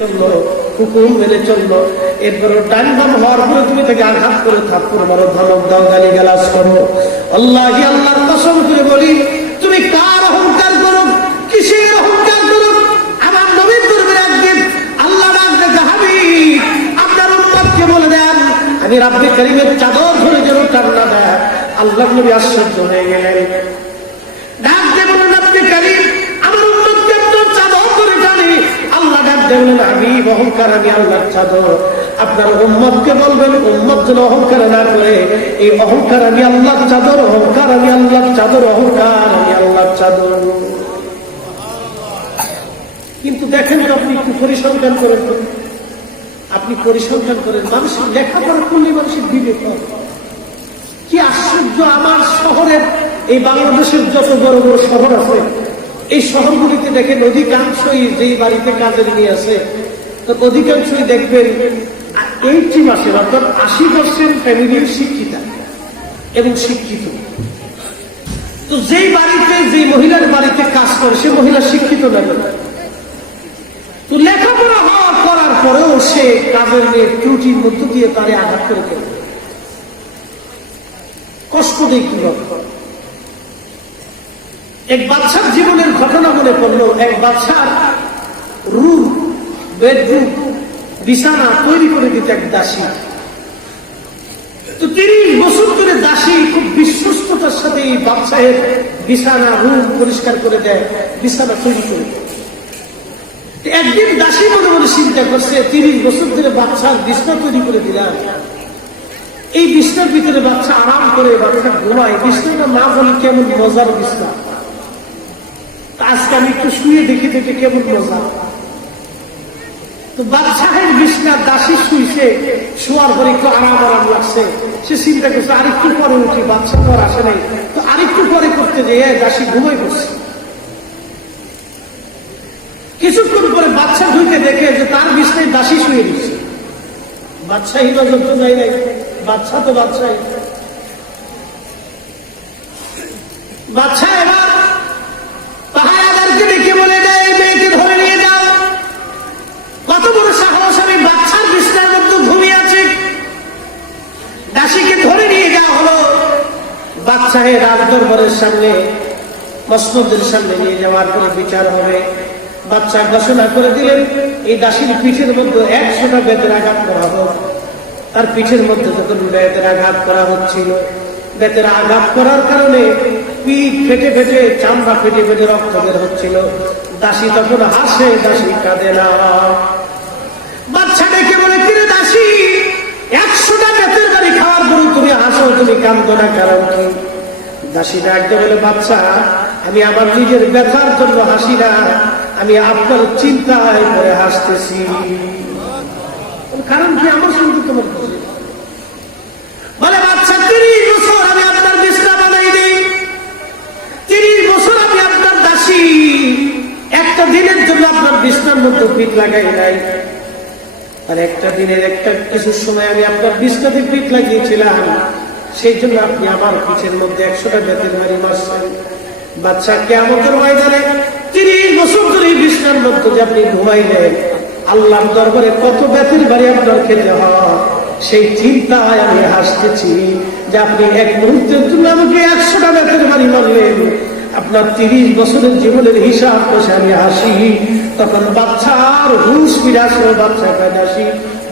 চললো, হুকুম মেনে চললো, এরপর ডান বাম হওয়ার পরে তুমি তাকে আঘাত করে থাপ্পড় মারো, ধমক দাও, গালিগালাজ করো। আল্লাহি আল্লাহর কসম করে বলি, তুমি কার অহংকার করো, কিসের অহংকার করো, আমার নবীর দরবারে একদিন আল্লাহ ডাক দেখে, হাবিব আপনার উম্মতকে বলে দেন আমি রাব্বে কারীমের চাদর ধরে যেন টান না দেয়। আল্লাহর নবী আশ্চর্য হয়ে গেলেন, ডাক দিয়ে বললেন, রাব্বে কারীম আমার উম্মতকে আপনার চাদর ধরে টানি। আল্লাহ ডাক দিয়ে বললেন, হাবিব অহংকার আমি আল্লাহর চাদর, আপনার উম্মতকে বলবেন উম্মত যেন অহংকার না করে। এই অহংকার আমি আল্লাহর চাদর, অহংকার আমি আল্লাহর চাদর, অহংকার আমি আল্লাহর চাদর। কিন্তু দেখেন তো, আপনি একটু পরিসংখ্যান করেন, আপনি পরিসংখ্যান করেন, মানুষের লেখাপড়া করলে মানুষের বিবেক হয়। কি আশ্চর্য, আমার শহরের এই বাংলাদেশের যত বড় বড় শহর আছে, এই শহরগুলিতে দেখেন অধিকাংশই যেই বাড়িতে কাজের নিয়ে আছে, তো অধিকাংশই দেখবেন 80% অর্থাৎ 80% ফ্যামিলির শিক্ষিতা এবং শিক্ষিত। তো যেই বাড়িতে, যেই মহিলার বাড়িতে কাজ করে, সে মহিলা শিক্ষিত না, তো লেখাপড়া হওয়ার করার পরেও সে কাজের নিয়ে ত্রুটির মধ্য দিয়ে তারে আঘাত করে ফেলে, কষ্ট দেয়। কি এক বাচ্চার জীবনের ঘটনা মনে পড়লো। এক বাচ্চার রুম, বেডরুম, বিছানা তৈরি করে দিতে এক দাসী। তো 30 বছর ধরে দাসী খুব বিশ্বস্ততার সাথে এই বাচ্চায়ের বিছানা, রুম পরিষ্কার করে দেয়, বিছানা তৈরি করে দেয়। একদিন দাসী মনে মনে চিন্তা করছে, 30 বছর ধরে বাচ্চার বিছনা তৈরি করে দিলাম, এই বিছনার ভিতরে বাচ্চা আরাম করে, বাচ্চা ঘুমায়, বিছনাটা না বলে কেমন মজার বিছনা, আজকে আমি একটু শুয়ে দেখি দেখে কেমন মজা। তো বাচ্চাহের বিছনা দাসী শুইছে, শোয়ার পরে একটু আরাম আরাম লাগছে, সে চিন্তা করছে আরেকটু পরে উঠি, বাচ্চা তো আর আসে নাই, তো আরেকটু পরে করতে যেয়ে দাসী ঘুমাই পড়ছে। কিছুক্ষণ পরে বাচ্চা ঢুকে দেখে যে তার বিছনায় দাসী শুয়ে দিচ্ছে। বাচ্চা হিফাজত তো যাই নাই, বাচ্চা তো বাচ্চাই। বাচ্চা এবার পাহারাদারকে ডেকে বলে দেয়, এই মেয়েকে ধরে নিয়ে যাও। কত বড় সাহস, আমি বাচ্চার বিছনার মধ্যে ঘুমিয়ে আছি। দাসীকে ধরে নিয়ে যাওয়া হলো, বাচ্চাকে রাজ দরবারের সামনে, মসনদের সামনে নিয়ে যাওয়ার পরে বিচার হবে। বাচ্চা ঘোষণা করে দিলেন, এই দাসীর পিঠের মধ্যে 100টা বেতের আঘাত করা হোক। তার পিঠের মধ্যে যখন বেতের আঘাত করা হচ্ছিল, বেতের আঘাত করার কারণে পিঠ ফেটে ফেটে, চামড়া ফেটে ফেটে রক্ত বের হচ্ছিল। দাসী তখন হাসে, দাসী কাঁদে না। বাচ্চা ডেকে বলে, কিরে দাসী, 100টা বেতের বাড়ি খাওয়ার পরে তুমি হাসো, তুমি কাঁদো না, কারণ কি? দাসী ডাকতে বলে, বাচ্চা আমি আমার নিজের ব্যথার জন্য হাসি না, আমি আপনার চিন্তায় করে হাসতেছি। কারণ কি? আমার সঙ্গে তোমার খুশি। বলে, বাচ্চা 30 বছর আমি আপনার বিছনা বানাই দিই, 30 বছর আমি আপনার দাসী, একটা দিনের জন্য আপনার বিছনার মধ্যে পিঠ লাগাই নাই। আর একটা দিনের একটা কিছু সময় আমি আপনার বিছনাতে পিঠ লাগিয়েছিলাম, সেই জন্য আপনি আমার পিঠের মধ্যে 100টা বেতের বাড়ি মারছেন। বাচ্চা কিয়ামতের ময়দানে 30 বছর ধরে বিছনার মধ্যে যে আপনি ঘুমাইলেন, আল্লাহর দরবারে কত বেতের বাড়ি আপনার খেতে হয়, সেই চিন্তায় আমি হাসতেছি যে আপনি এক মুহূর্তের জন্য আমাকে 100টা বেতের বাড়ি মারলেন। আপনার 30 বছরের জীবনের হিসাব কষে আমি হাসি। তখন বাচ্চার হুঁশ ফিরে আসলো, বাচ্চা কাজ হাসি,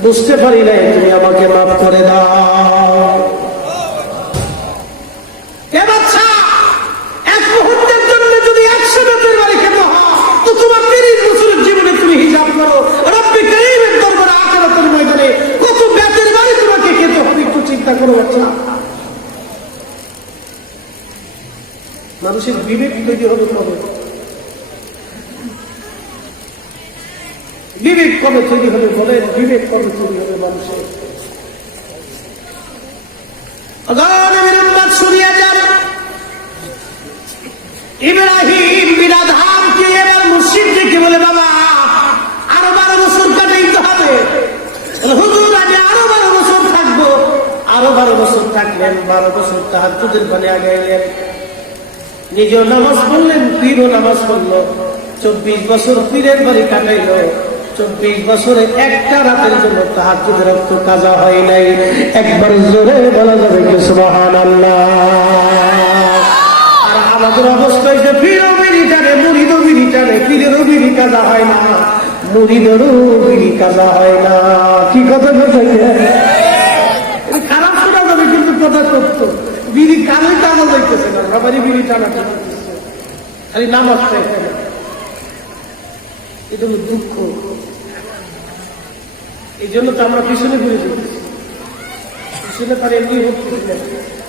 বুঝতে পারি নাই, তুমি আমাকে মাফ করে দাও। এ বাচ্চা, এক মুহূর্তের জন্য যদি 100 বেতের বাড়ি খেতে হয়, তো তোমার 30 বছরের জীবনে তুমি হিসাব করো, রব্বে কারীমের দরবারে আখিরাতের ময়দানে কত বেতের বাড়ি তোমাকে খেতে হবে, একটু চিন্তা করো বাচ্চা। মানুষের বিবেক তৈরি হবে কবে? বিবেক কবে তৈরি হবে বলেন? বিবেক কবে তৈরি হবে মানুষের? শুনিয়া যান, ইব্রাহিম বিরাধামকে এবার মুর্শিদ ডেকে বলে, বাবা আরো 12 বছর কাটাইতে হবে। হুজুর আমি আরো 12 বছর থাকবো। আরো 12 বছর থাকলেন, 12 বছর তাহাজ্জুদের পানে আগাইলেন, নিজেও নামাজ পড়লেন, পীরও নামাজ পড়লো। 24 বছর পীরের বাড়ি কাটাইল, 24 বছরে একটা রাতের জন্য তাহাজ্জুদের রক্ত কাজা হয় নাই। একবার জোরে বলা যাবে কি সুবহানাল্লাহ। আর আমাদের অবস্থা হইছে পীরও বিড়ি টানে, মুরিদও বিড়ি টানে, পীরেরও বিড়ি কাজা হয় না, মুরিদেরও বিড়ি কাজা হয় না। কি কথা বলছে? খারাপ শোনা যাবে কিন্তু কথা সত্য। বিড়ি কাজই টানা যাইতেছে না, সবারই বিড়ি টানা টানতেছে, খালি নামাজ চাইছে। এটা হলো দুঃখ। এই জন্য তো আমরা পিছনে ঘুরে যেতেছি। পিছনে তার এমনি হচ্ছে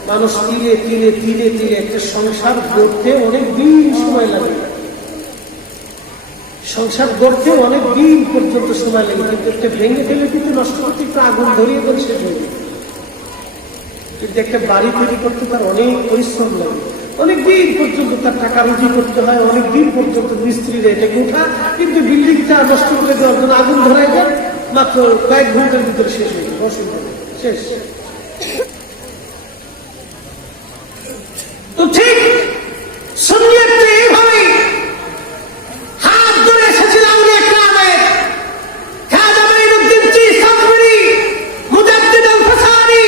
মানুষ তিলে তিলে তিলে তিলে একটা সংসার গড়তে অনেক দিন সময় লাগে, সংসার গড়তে অনেক দিন পর্যন্ত সময় লাগে, কিন্তু একটা ভেঙে ফেলে কিন্তু নষ্ট করতে একটু আগুন ধরিয়ে করে শেষ হয়ে যায়। কিন্তু একটা বাড়ি তৈরি করতে তার অনেক পরিশ্রম লাগে, অনেক দিন পর্যন্ত তার টাকা রুজি করতে হয়, অনেক দিন পর্যন্ত মিস্ত্রির এটাকে উঠা, কিন্তু বিল্ডিংটা নষ্ট করে দেওয়ার জন্য আগুন ধরাই যায়, মাত্র কয়েক ঘন্টার ভিতরে শেষ হয়ে যায়, অসুবিধা শেষ। তো ঠিক সুন্নিয়ত এইভাবে হাত ধরে এসেছিল আউলিয়া কেরামের। খাজা মাইনুদ্দিন চিশতি, মুজাদ্দিদ আল-ফাসানি,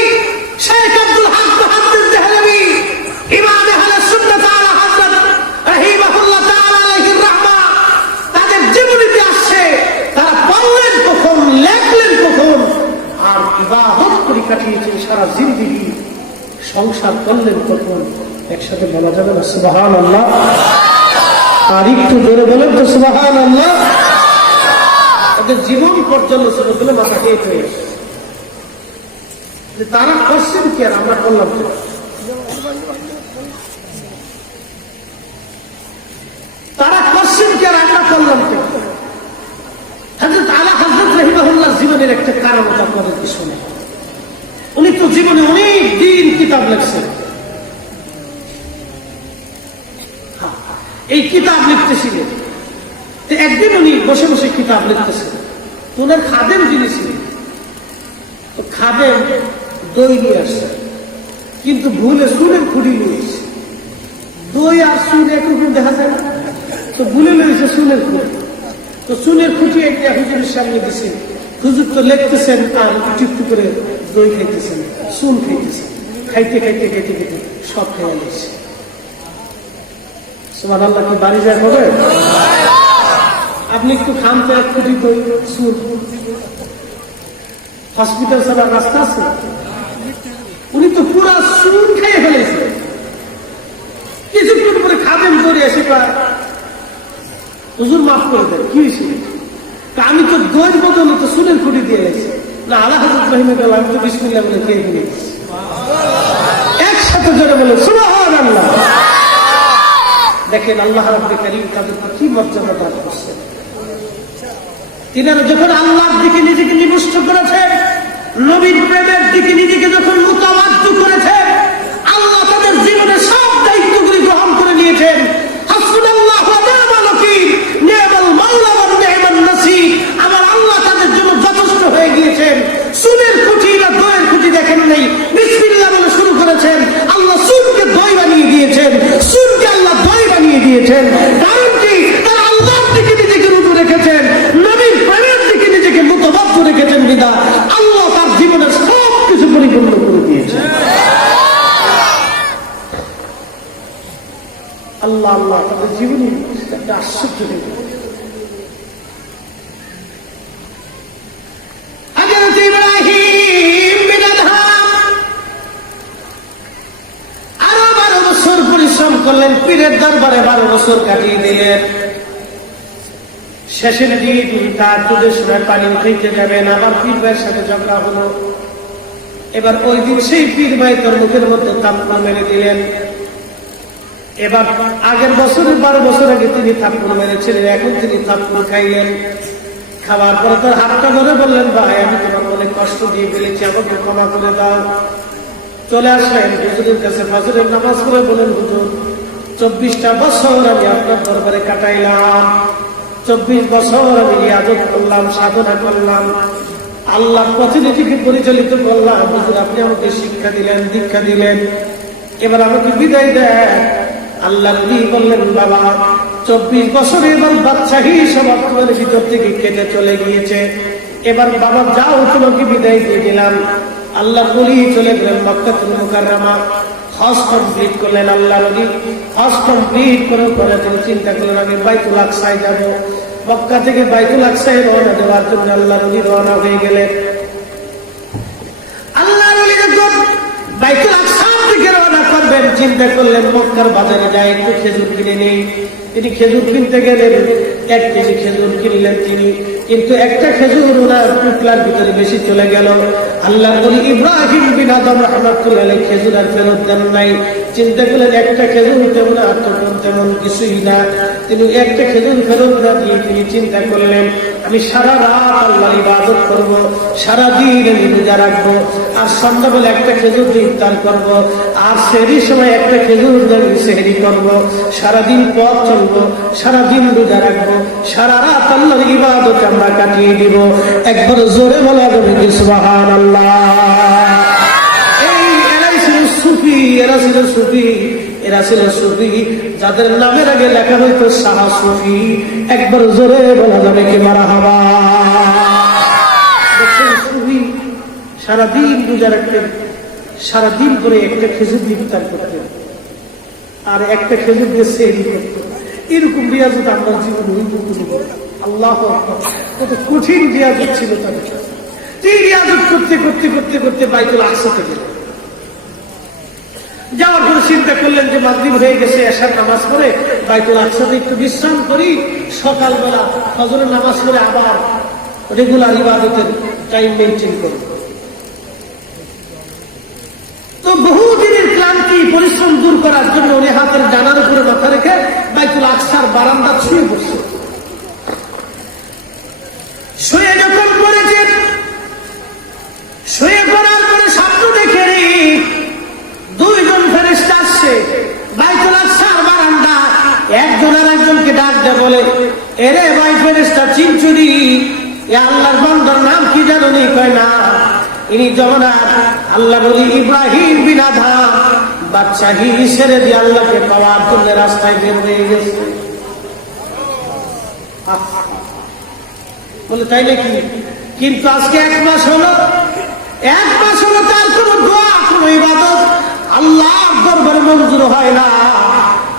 শেখ আব্দুল হক মুহাদ্দিস দেহলভী, ইমাম আহলে সুন্নাত আলা হযরত রাহিমাহুল্লাহ তাআলা আলাইহির রাহমা, তাদের জীবনীতে আসছে তারা পড়লেন কখন, লেখলেন কখন, আর ইবাদত করে কাটিয়েছেন সারা জিন্দেগি, সংসার করলেন কখন। একসাথে বলা যাবে না সুবহানাল্লাহ? আর একটু জোরে বলেন তো সুবহানাল্লাহ। তাদের জীবন পর্যালোচনা করলে মাথা খেয়ে হয়ে আসে। তারা করছেন কি আর আমরা করলাম কি? তারা করছেন কি আর আমরা করলাম কি? হযরত আলা হযরত রাহিমাহুল্লাহ জীবনের একটা কারণ আপনাদেরকে শোনে। উনি তো জীবনে অনেক দিন কিতাব লিখছেন, এই কিতাব লিখতেছিলেন। একদিন উনি বসে বসে কিতাব লিখতেছিলেন, ওনার খাদেম যিনি ছিলেন, তো খাদেম দই নিয়ে আসছে, কিন্তু ভুলে চুলের খুঁটি নিয়ে এসছে। দই আর চুল একটু দেখা যায় না, তো ভুলে নিয়েছে চুলের খুঁটি। তো চুলের খুঁটি একটা হুজুরের সামনে দিছে, হুজুর তো লিখতেছেন আর একটু একটু করে দই খাইতেছেন, চুল খাইতেছেন, খাইতে খাইতে খাইতে খাইতে সব খেয়ে নিয়েছে। সুবহানাল্লাহ। কি বাড়ি যায় হবে? আপনি একটু খান তো এক কোটি দই, চুল। হসপিটাল ছাড়া রাস্তা আছে? উনি তো পুরা চুল খেয়ে ফেলেছে। কিছুক্ষণ পরে খাবেন ধরে এসে হুজুর মাফ করে দেয়, কি হয়েছে? আমি তো দইয়ের বদলে তো চুলের খুঁটি দিয়ে গেছি না। আলা হযরত রাহিমাহুল্লাহ, আমি তো বিসমিল্লাহ বলে খেয়ে ফেলেছি। একসাথে জোরে বলে সুবহানাল্লাহ। দেখেন আল্লাহ রাব্বুল কারীম তাদেরকে কি মর্যাদা দান করছেন। তিনারা যখন আল্লাহর দিকে নিজেকে নিবিষ্ট করেছেন, নবীর প্রেমের দিকে নিজেকে যখন মুতাওয়াজ্জু করেছেন, আল্লাহ তাদের জীবনের সব দায়িত্বগুলি গ্রহণ করে নিয়েছেন। হাসবুনাল্লাহু ওয়া নি'মাল ওয়াকিল, নি'মাল মাওলা ওয়া নি'মান নাসীর। আমার আল্লাহ তাদের জন্য যথেষ্ট হয়ে গিয়েছেন। চুলের খুঁটি না দইয়ের খুঁটি দেখেন নাই, বিসমিল্লাহ বলে শুরু করেছেন, আল্লাহ চুলকে দই বানিয়ে দিয়েছেন, চুলকে আল্লাহ দই বানিয়ে দিয়েছেন। কারণ কি? তারা আল্লাহর দিকে নিজেকে রুজু রেখেছেন, নবীর প্রেমের দিকে নিজেকে মুতাওয়াজ্জু রেখেছেন বিদা আল্লাহ তার জীবনের সব কিছু পরিপূর্ণ করে দিয়েছেন। আল্লাহ আল্লাহ তাদের জীবনে একটা আশ্চর্য হয়ে গেল। হযরত ইব্রাহিম বিন আদহাম আরো 12 বছর পরিশ্রম করলেন, পীরের দরবারে 12 বছর কাটিয়ে দিলেন। শেষের দিকে তার তোদের সময় পানি উঠাইতে যাবেন, আবার পীর ভাইয়ের সাথে ঝগড়া হলো। এবার ওই দিন সেই পীর ভাই তার মুখের মধ্যে থাপ্পড় মেরে দিলেন। এবার আগের বছরের 12 বছর আগে তিনি থাপ্পড় মেরেছিলেন, এখন তিনি থাপ্পড় খাইলেন। খাওয়ার পরে তার হাতটা ধরে বললেন, ভাই আমি তোমার অনেক কষ্ট দিয়ে ফেলেছি, আমাকে ক্ষমা করে দাও। চলে আসলেন হুজুরের কাছে, ফজরের নামাজ পড়ে বলেন, হুজুর 24টা বছর আমি আপনার দরবারে কাটাইলাম, 24 বছর আমি ইবাদত করলাম, সাধনা করলাম, আল্লাহর পথে নিজেকে পরিচালিত করলাম। হুজুর আপনি আমাকে শিক্ষা দিলেন, দীক্ষা দিলেন, এবার আমাকে বিদায় দেন, আল্লাহ নবী বললেন, বাবা 24 বছর এবার বাদশাহী সব তোমার ভিতর থেকে কেটে চলে গিয়েছে, এবার বাবা যাও, তোমাকে বিদায় দিয়ে দিলাম। আল্লাহ নবী চলে গেলেন মক্কাতুল মুকাররমা, হজ কমপ্লিট করলেন। আল্লাহ নবী হজ কমপ্লিট করার পরে তিনি চিন্তা করলেন, আমি বাইতুল আকসায় যাব। মক্কা থেকে বাইতুল আকসায় রওনা দেওয়ার জন্য আল্লাহ নবী রওনা হয়ে গেলেন। আল্লাহ নবী যখন বাইতুল আকসা থেকে রওনা করবেন, চিন্তা করলেন মক্কার বাজারে যাই একটু খেজুর কিনে নেই। তিনি খেজুর কিনতে গেলেন, 1 কেজি খেজুর কিনলেন তিনি, কিন্তু একটা খেজুর ওনার টুকলার ভিতরে বেশি চলে গেল। আল্লাহ বলি ইব্রাহিম বিন আদম রাহমাতুল্লাহ আলাইহি খেজুর আর ফেরত দেন নাই। চিন্তা করলেন একটা খেজুর তেমন আর তেমন কিছুই না। তিনি একটা খেজুর ফেরত না দিয়ে তিনি চিন্তা করলেন, আমি সারা রাত আল্লাহর ইবাদত করব, সারাদিন আমি রোজা রাখবো, আর সন্ধ্যাবেলা একটা খেজুর দিয়ে ইফতার করব, আর সেহরির সময় একটা খেজুর দিয়ে সেহরি করব, সারাদিন পথ চলবো, সারাদিন রোজা রাখবো, সারা রাত আল্লাহর ইবাদতে আমরা কাটিয়ে দিব। একবার জোরে বলা যাবে কি সুবহানাল্লাহ। এরাই ছিল সুফি, এরা ছিল সুফি, এরা ছিল সুফি যাদের নামের আগে লেখা হইতো শাহ সুফি। একবার জোরে বলা যাবে কি মারহাবা। সুফি সারাদিন রোজা রাখতেন, সারাদিন করে একটা খেজুর দিয়ে ইফতার করতেন, আর একটা খেজুর দিয়ে সেহরি করতেন। এরকম রিয়াজত আমার জীবনে আল্লাহ কত কঠিন রিয়াজত ছিল তাদের। এই রিয়াজত করতে করতে করতে করতে বাইতুল আকসাতে গেলেন। যাওয়ার পরে চিন্তা করলেন যে মাগরিব হয়ে গেছে, এশার নামাজ পড়ে বাইতুল আকসাতে একটু বিশ্রাম করি, সকালবেলা ফজরের নামাজ পড়ে আবার রেগুলার ইবাদতের টাইম মেনটেন করব। তো বহুদিনের ক্লান্তি পরিশ্রম দূর করার জন্য উনি হাতের ডানার উপরে মাথা রেখে বাইতুল আকসার বারান্দা শুয়ে বসছে। শুয়ে যখন পড়েছে, শুয়ে পড়ার পরে স্বপ্ন দেখে 2 জন ফেরেশতা আসছে বাইতুল আকসার বারান্দা। একজন আর একজনকে ডাক দেয়, বলে এরে ভাই ফেরেশতা চিনচুরি, এ আল্লাহর বান্দার নাম কি জানো? নি কয় না, ইনি জগন্নাথ। আল্লাহ বলি ইব্রাহিম বিন আদম বাদশাহী ছেড়ে দিয়ে আল্লাহকে পাওয়ার জন্য রাস্তায় বের হয়ে গেছে। বলে তাই নাকি? কিন্তু আজকে 1 মাস হলো, 1 মাস হলো তার কোন দোয়া কোন ইবাদত আল্লাহর দরবারে মঞ্জুর হয় না,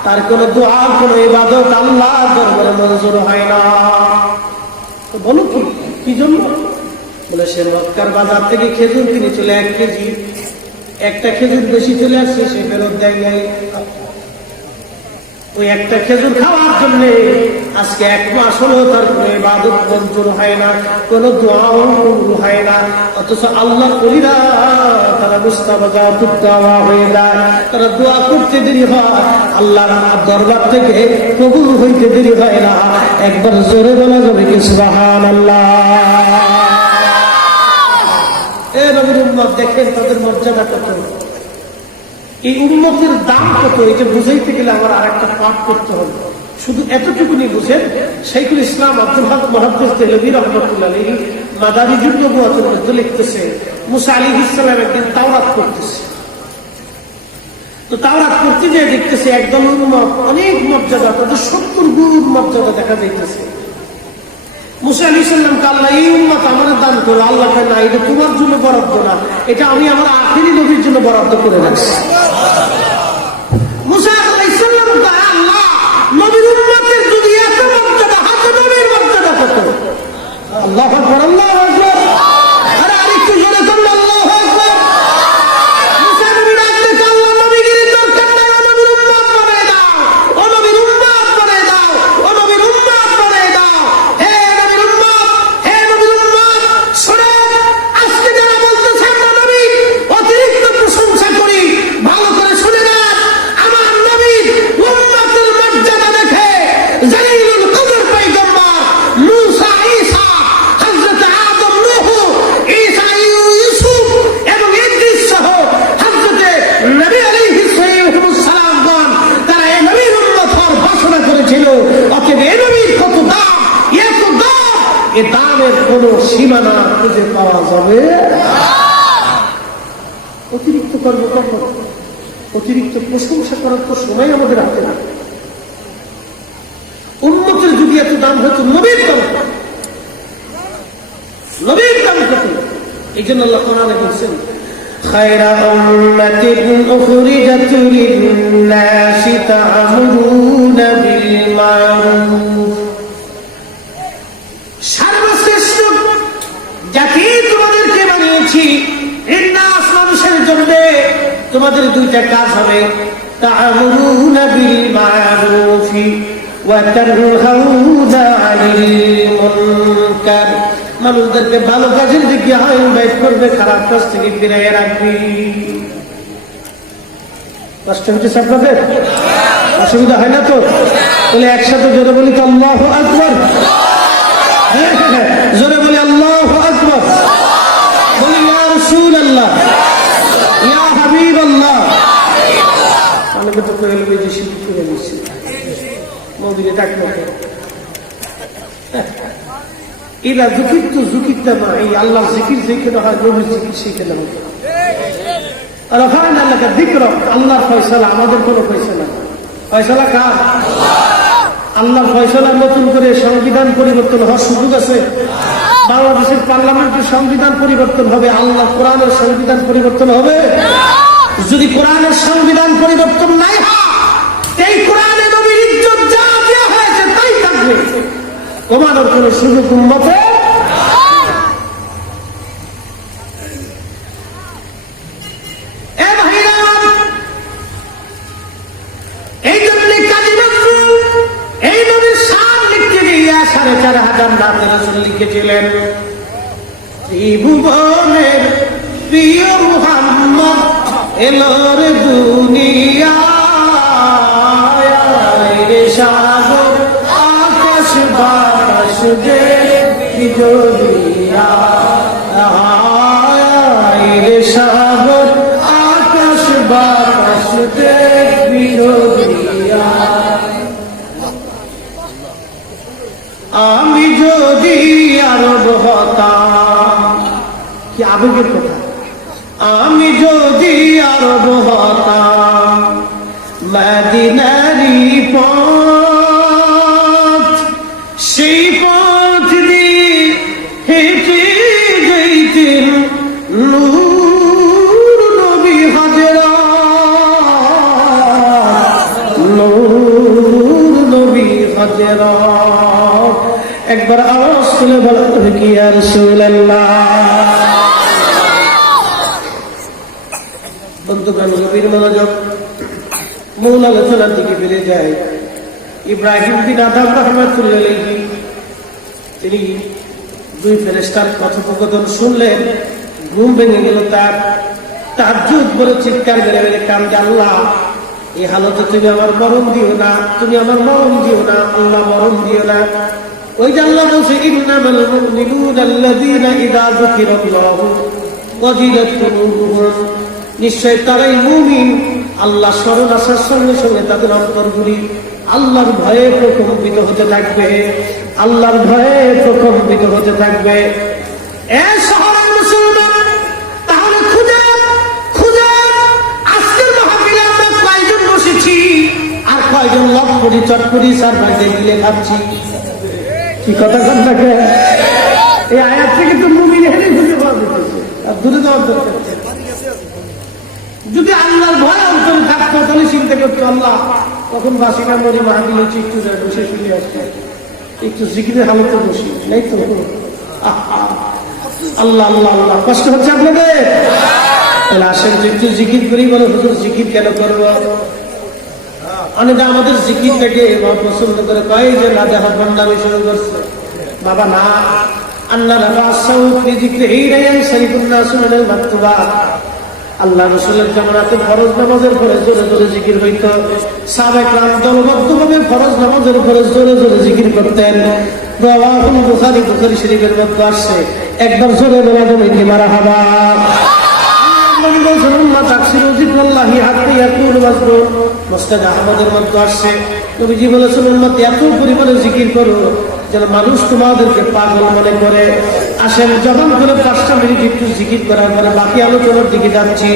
তার কোন দোয়া কোন ইবাদত আল্লাহর দরবারে মঞ্জুর হয় না। তো বলো কি জন্য? বলে সে মক্কার বাজার থেকে খেজুর কিনে চলে 1 কেজি, একটা খেজুর বেশি চলে আসছে, সে ফেরত দেয় নাই। ওই একটা খেজুর খাওয়ার জন্য আজকে 1 মাস হলো তার কোনো ইবাদত মঞ্জুর হয় না, কোনো দোয়াও কবুল হয় না। অথচ আল্লাহর ওলিরা তারা মুস্তাজাবুদ দাওয়া হয়ে যায়, তারা দোয়া করতে দেরি হয়, আল্লাহর দরবার থেকে কবুল হইতে দেরি হয় না। একবার জোরে বলা যাবে কি সুবহানাল্লাহ। এ নবীর উম্মত দেখেন তাদের মর্যাদা কত, এই উম্মতের দাম কত, এটা বুঝাইতে গেলে আমার আরেকটা পাঠ করতে হবে। শুধু এতটুকুনি বুঝেন, শাইখুল ইসলাম আব্দুল হক মুহাদ্দিস দেহলভী রাহমাতুল্লাহ আলাইহি মাদারিজুন নবুওয়াতের মধ্যে লিখতেছে, মুসা আলাইহিস সালাম একদিন তাওরাত করতেছে। তো তাওরাত করতে গিয়ে দেখতেছে একদল উম্মত অনেক মর্যাদা, তাদের 70 গুণ মর্যাদা দেখা যাইতেছে। মুসা আলাইহিস সালামকে আল্লাহ এই উম্মত আমাদের দান করো। আল্লাহ কয় না, এটা তোমার জন্য বরাদ্দ না, এটা আমি আমার আখেরি নবীর জন্য বরাদ্দ করে রাখছি। মুসা আলাইহিস সালাম কয় আল্লাহ নবীর উম্মতের যদি এত মর্যাদা, হাতে নবীর মর্যাদা কত? আল্লাহু আকবার, আল্লাহু আকবার। আরে আরেকটু জোরে বলুন আল্লাহু আকবার। মুসা নবী ডাকতে আল্লাহ নবীগিরির দরকার নাই, ও নবীর উম্মত বানায় দাও, ও নবীর উম্মত বানায় দাও, ও নবীর উম্মত বানায় দাও। হে নবীর উম্মত, হে নবীর উম্মত, শুনেন, আজকে যারা বলতেছেন না নবী অতিরিক্ত প্রশংসা করি, ভালো করে শুনে নেন। আমার নবীর উম্মতের মর্যাদা দেখে জালিলুল কদর পয়গম্বর মুসা, ঈসা, হযরত আদম, নূহ, ঈসা, ইউসুফ এবং ইদ্রিস সহ হযরত নবী আলাইহিস সালাম তারা এই নবীর উম্মত হওয়ার ঘোষণা করেছিল। অতএব এই নবীর কত দাম, এত দাম, এ দামের কোন সীমানা খুঁজে পাওয়া যাবে। অতিরিক্ত করবো কখন? অতিরিক্ত প্রশংসা করার তো সময় আমাদের হাতে না। উম্মতের যদি এত দাম হতো, নবীর দাম কত, নবীর দাম কত। এই জন্য আল্লাহ কোরআনে বলছেন খায়রা উম্মাতিন উখরিজাত লিন-নাসি তা'মুরুনা বিল মা'রুফ, সর্বশ্রেষ্ঠ যাকে তোমাদেরকে বানিয়েছি লিন-নাস, মানুষের জন্য তোমাদের দুইটা কাজ হবে, তা'মুরুনা বিল মা'রুফ ওয়া তানহাউনা আনিল মুনকার, মানুষদেরকে ভালো কাজের দিকে ইনভাইট করবে, খারাপ কাজ থেকে ফিরিয়ে রাখবি। কষ্ট হচ্ছে আপনাদের? অসুবিধা হয় না তো? তাহলে একসাথে জোরে বলি তো আল্লাহু আকবার, জোরে বলি আল্লাহু আকবার, বলি ইয়া রাসূলুল্লাহ, ইয়া হাবিবাল্লাহ। অনেকে তো কইল যে শিরক করে দিচ্ছে, মওদুদে টাকমা এরা জিকির তো জিকিরটা না, এই আল্লাহ জিকির যেখানে হয় নবীর জিকির সেখানে হবে। রাফা'না যিকরা, আল্লাহর ফয়সালা, আমাদের কোনো ফয়সালা না। ফয়সালা কার? আল্লাহর ফয়সালা। নতুন করে সংবিধান পরিবর্তন হওয়ার সুযোগ আছে? বাংলাদেশের পার্লামেন্টের সংবিধান পরিবর্তন হবে, আল্লাহ কোরআনের সংবিধান পরিবর্তন হবে? যদি কোরআনের সংবিধান পরিবর্তন নাই হয়, এই কোরআনে নবীর ইজ্জত যা দেওয়া হয়েছে তাই থাকবে, কমানোর কোন সুযোগ উম্মতে। এই জন্য কাজী নজরুল এই নবীর শান লিখতে গিয়ে ৪৫০০ নাতে রাসূল লিখেছিলেন, ত্রিভুবনের প্রিয় মুহাম্মদ এলোর দুনিয়ায়, রে সাগর আকাশ বাতাস দেখি দুনিয়া, রে সাগর আকাশ বাতাস দেখি দুনিয়া। আমি যদি আরব হতাম, কি আবেগের কথা, আমি যদি আরব হতাম, মদিনারি পথ সেই পথ দিয়ে হেঁটে যেতেন নূর নবী হযরত, নূর নবী হযরত। একবার আওয়াজ তুলে বলা তো কি ইয়া রাসূলুল্লাহ। বন্ধুগণ, গভীর মনোযোগ, মূল আলোচনার দিকে ফিরে যায়। ইব্রাহিম বিন আদম রাহমাতুল্লাহ আলাইহি, তিনি দুই ফেরেশতার কথোপকথন শুনলেন, ঘুম ভেঙে গেল তার। তাহাজ্জুদ বলে চিৎকার মেরে মেরে কান্দে, আল্লাহ এই হালতে তুমি আমার মরণ দিও না, তুমি আমার মরণ দিও না, আল্লাহ মরণ দিও না। ওই যে আল্লাহ বলছে ইন্নামাল মুমিনুনা আল্লাযীনা ইযা যুকিরাল্লাহু ওয়াজিলাত কুলুবুহুম, নিশ্চয় তারাই মুমিন, আল্লাহ স্মরণ আসার সঙ্গে সঙ্গে তাদের অন্তরগুলি আল্লাহর ভয়ে প্রকম্পিত হতে থাকবে, আল্লাহর ভয়ে প্রকম্পিত হতে থাকবে। এ শহরের মুসলমান, তাহলে খুঁজে খুঁজে আজকের মাহফিলে আমরা কয়জন বসেছি আর কয়জন লটপটি চটপটি সারভাইজে মিলে খাচ্ছি? কি কথা কন থাকে? এই আয়াত থেকে তো মুমিন হেরে খুঁজে পাওয়া যেতেছে, আর দূরে যাওয়ার দরকার। যদি আল্লাহর ভয় অন্তরে থাকতো তাহলে চিন্তা করতো, আল্লাহ তখন বাসি না মরি মাহফিল হচ্ছে, একটু বসে শুনে আসছে, একটু জিকিরের হালতে বসি নাই তো। আল্লাহ আল্লাহ আল্লাহ, কষ্ট হচ্ছে আপনাদের? তাহলে আসেন একটু জিকির করি। বলে হুজুর জিকির কেন করবো? অনেকে আমাদের জিকিরটাকে পছন্দ করে, কয় যে না দেহ বন্ডামি শুরু করছে। বাবা না, আল্লাহ আল্লাহ রসুলের জামানাতে ফরজ নামাজের পরে জোরে জোরে জিকির হইতো। সাহাবায়ে কেরাম দলবদ্ধভাবে ফরজ নামাজের পরে জোরে জোরে জিকির করতেন। বুখারী শরীফের মধ্যে আসছে, একবার জোরে বলা যাবে কি মারহাবা। আহমদের মধ্যে আসছে, নবীজি বলেছেন উম্মত এত পরিমাণে জিকির করো যেন মানুষ তোমাদেরকে পাগল মনে করে। আসেন জবান করে 5টা মিনিট একটু জিকির করার পরে বাকি আলোচনার দিকে যাচ্ছি।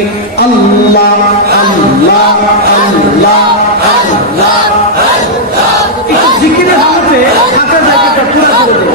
আল্লাহ আল্লাহ আল্লাহ আল্লাহ একটু জিকিরের হালতে হাতের জায়গাটা পুরা করে দেব।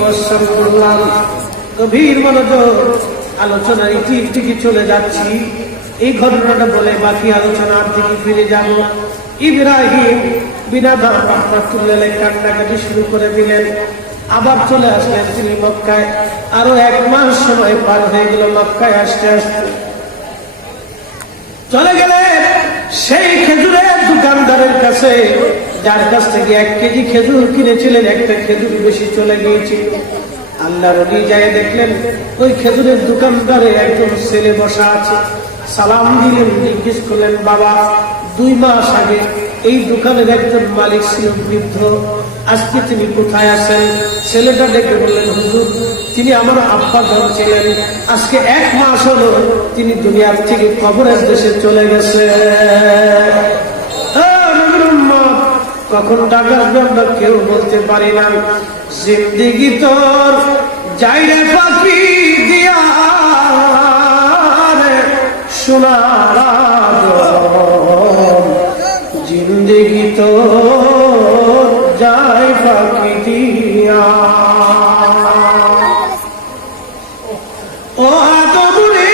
মশার করলাম। গভীর মনোযোগ, আলোচনার ইটি চলে যাচ্ছি। এই ঘটনাটা বলে বাকি আলোচনার দিকে ফিরে যাব। ইব্রাহিম বিনা রাহমাতুল্লাহ কান্নাকাটি শুরু করে দিলেন। আবার চলে আসলেন তিনি মক্কায়। আরো 1 মাস সময় পার হয়ে গেল মক্কায় আসতে আসতে। চলে গেলেন সেই খেজুরের দোকানদারের কাছে, যার কাছ থেকে 1 কেজি খেজুর কিনেছিলেন। একটা খেজুর বেশি চলে গিয়েছিল। আল্লাহর ওলি যায় দেখলেন ওই খেজুরের দোকানদারে একজন ছেলে বসা আছে। সালাম দিলেন, জিজ্ঞেস করলেন, বাবা 2 মাস আগে এই দোকানের একজন মালিক ছিল বৃদ্ধ, আজকে তিনি কোথায় আছেন? ছেলেটা ডেকে বললেন, হুজুর তিনি আমার আব্বা ধন ছিলেন, আজকে 1 মাস হলো তিনি দুনিয়ার থেকে কবরের দেশে চলে গেছে। কখন টাকা আসবে আমরা কেউ বলতে পারি না। জিন্দেগি তোর যাইরে পাখি দিয়া সোনার জিন্দেগি তোর যাই পাখি দিয়া। ও আদমরে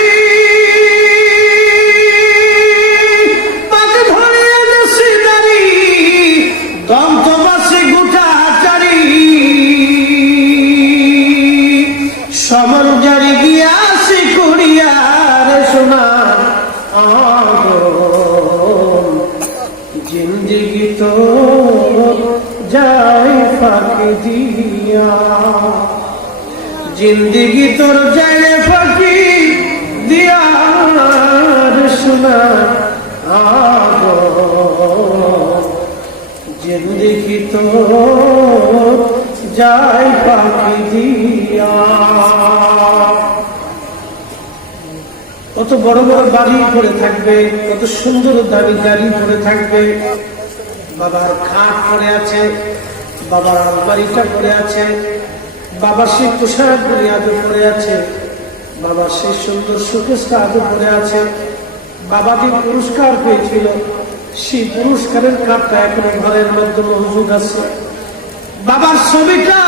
সমর জারি গিয়াছে কুড়িয়ার সোনার জিন্দেগি তো যাই ফাঁকি দিয়া। জিন্দেগি তোর যায় ফাঁকি দিয়া সোনার জিন্দেগি তো যাই পাখি দিয়া। কত বড় বড় বাড়ি পড়ে থাকবে, কত সুন্দর দামি গাড়ি পড়ে থাকবে, বাবার খাট পড়ে আছে, বাবার আলমারিটা পড়ে আছে, বাবার সেই পোশাক গুলি আজও পড়ে আছে, বাবার সেই সুন্দর সুকেশটা আজও পড়ে আছে। বাবা যে পুরস্কার পেয়েছিল সেই পুরস্কারের কার্ডটা এখনো ঘরের মধ্যে মজুদ আছে। বাবার ছবিটা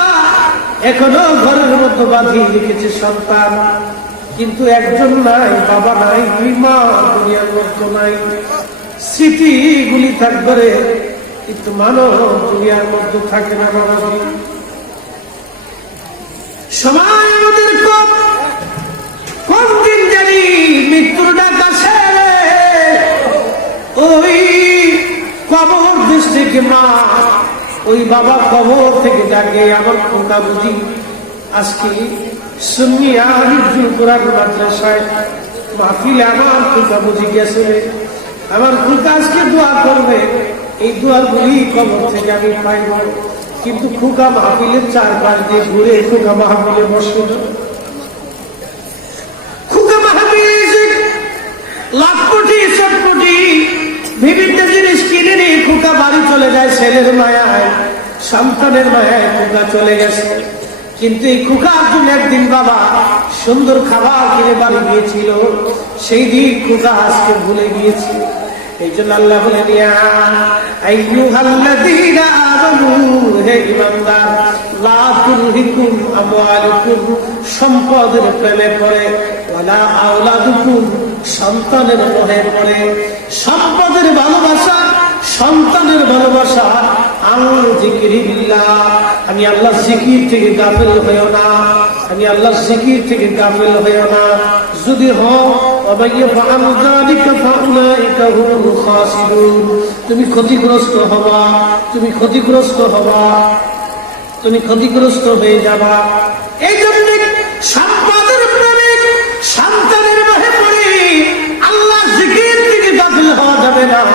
এখনো ঘরের মধ্যে বাঁধিয়ে রেখেছে সন্তান, কিন্তু একজন নাই, বাবা নাই, 2 মা দুনিয়ার মধ্যে নাই। স্মৃতিগুলি থাকবে কিন্তু মানব দুনিয়ার মধ্যে থাকে না। বাবাজি সময় আমাদের কোন দিন জানি মৃত্যুর ডাক আসে। ওই কবর দেশ থেকে মা, ওই বাবা কবর থেকে ডাকে, আমার খোকা বুঝি আজকে সুন্নি আলিফুল কোরআন মাদ্রাসায় মাহফিলে আমার খোকা বুঝি গেছে। আমার খোকা আজকে দোয়া করবে, এই দোয়াগুলি কবর থেকে আমি পাইব। কিন্তু খোকা মাহফিলের 4 দিয়ে ঘুরে খোকা মাহফিলে বসে। খোকা মাহফিলে লাখ কোটি কোটি বিভিন্ন জিনিস কিনে নিয়ে খোকা বাড়ি চলে যায়। ছেলের মায়ায়, সন্তানের মায়ায় খোকা চলে গেছে। কিন্তু এই খোকার জন্য একদিন বাবা সুন্দর খাবার কিনে বাড়ি গিয়েছিল, সেই দিন খোকা আজকে ভুলে গিয়েছে। এই জন্য আল্লাহ বলেন, ইয়া আইয়ুহাল্লাযীনা আমানু, হে ঈমানদার, লা তুলহিকুম আমওয়ালুকুম, সম্পদের প্রেমে পড়ে, ওয়ালা আওলাদুকুম, সন্তানের মোহে পড়ে। সম্পদের ভালোবাসা, সন্তানের ভালোবাসা, আন যিকরিল্লাহ, আমি আল্লাহর জিকির থেকে গাফিল হইও না, আমি আল্লাহর জিকির থেকে গাফিল হইও না। যদি হও ওয়াবাইয়াফআল যালিকা ফাউলাইকা হুমুল খাসিরুন, তুমি ক্ষতিগ্রস্ত হবা, তুমি ক্ষতিগ্রস্ত হবা, তুমি ক্ষতিগ্রস্ত হয়ে যাবা। এই জন্য সম্পদের প্রেমে, সন্তানের মোহে পড়ে আল্লাহর জিকির থেকে গাফিল হওয়া যাবে না।